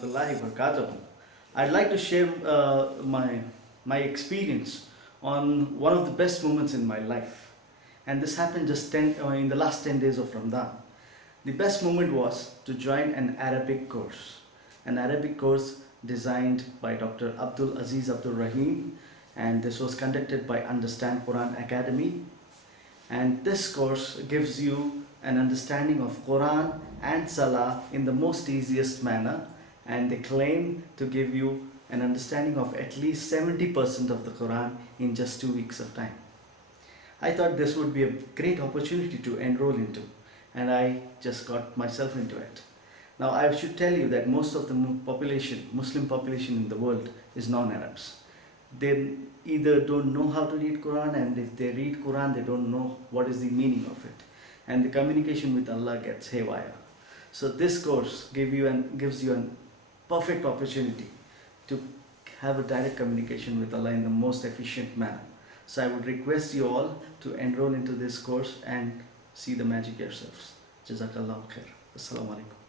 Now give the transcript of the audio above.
warahmatullahi wabarakatuh. I'd like to share my experience on one of the best moments in my life, and this happened just in the last 10 days of Ramadan. The best moment was to join an Arabic course designed by Dr. Abdul Aziz Abdul Rahim, and this was conducted by Understand Quran Academy. And this course gives you an understanding of Quran and Salah in the most easiest manner, and they claim to give you an understanding of at least 70% of the Quran in just 2 weeks of time. I thought this would be a great opportunity to enroll into, and I just got myself into it. Now I should tell you that most of the Muslim population in the world is non-Arabs. They either don't know how to read Quran, and if they read Quran they don't know what is the meaning of it, and the communication with Allah gets haywire. So this course gives you a perfect opportunity to have a direct communication with Allah in the most efficient manner. So I would request you all to enroll into this course and see the magic yourselves. Jazakallah khair. Assalamu alaikum.